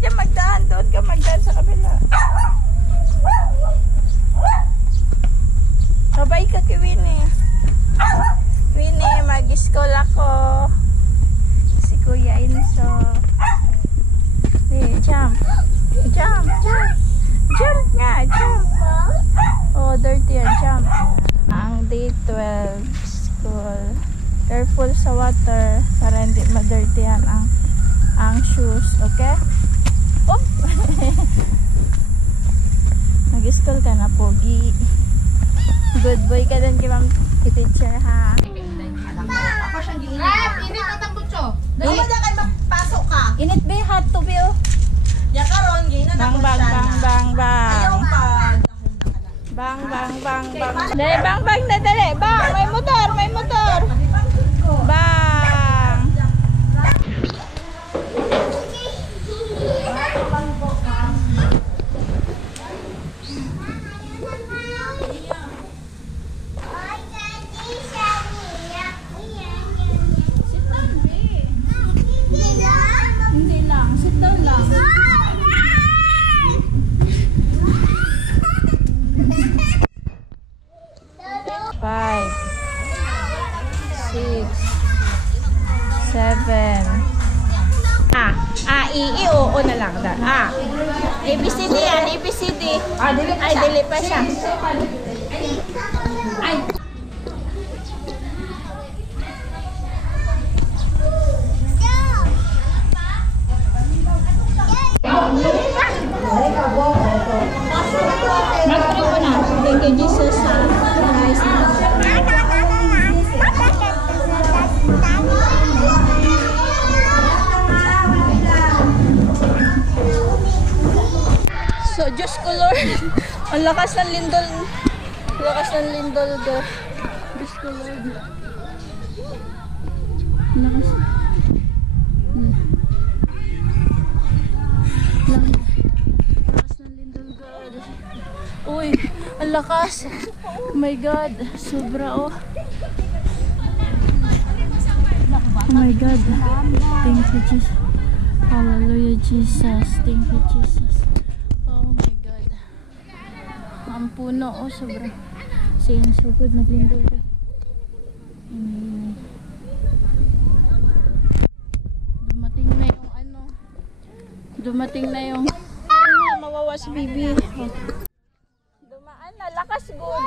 dyan magdaan. Doon ka magdaan sa kabila. Babay ka kay Winnie. Winnie, mag-school ako. Si Kuya Inso. Jump. Jump, jump. Jump nga, jump. Oh, dirty yan, jump. Ang day 12 school. Careful sa water para hindi ma-dirty yan ang shoes, okay? Oop! Mag-school ka na, Pogi. Good boy ka din kay Ma'am teacher, ha? Ako siyang giinit. Init na tambutso. Dali na kayo magpasok ka. Init ba, hot to be, oh? Ya karon ginan Bang, ako bang, siya bang, na. bang, bang. Ayaw pa. Bang, bang, bang, bang. Dali, bang, bang na, dali. Bang, may motor, may motor. Bang. Hindi lang, sit down lang. Five, 6, 7. O na lang. ABCD yan, ABCD. Ay, dili pa siya. Ay. Mag-pray mo na. Thank you, Jesus. Nice. So, Diyos ko Lord. Ang lakas ng lindol. Ang lakas ng lindol do. Diyos ko Lord. Ang lakas. Lakas ng lindol, God. Uy, ang lakas. Oh my God. Sobra, oh. Oh my God. Thank you, Jesus. Hallelujah, Jesus. Thank you, Jesus. Oh my God. Ang puno, oh, sobra. Sayang so good, naglindol. Dumating na yung mawawas bibi. Dumaan na, lakas good.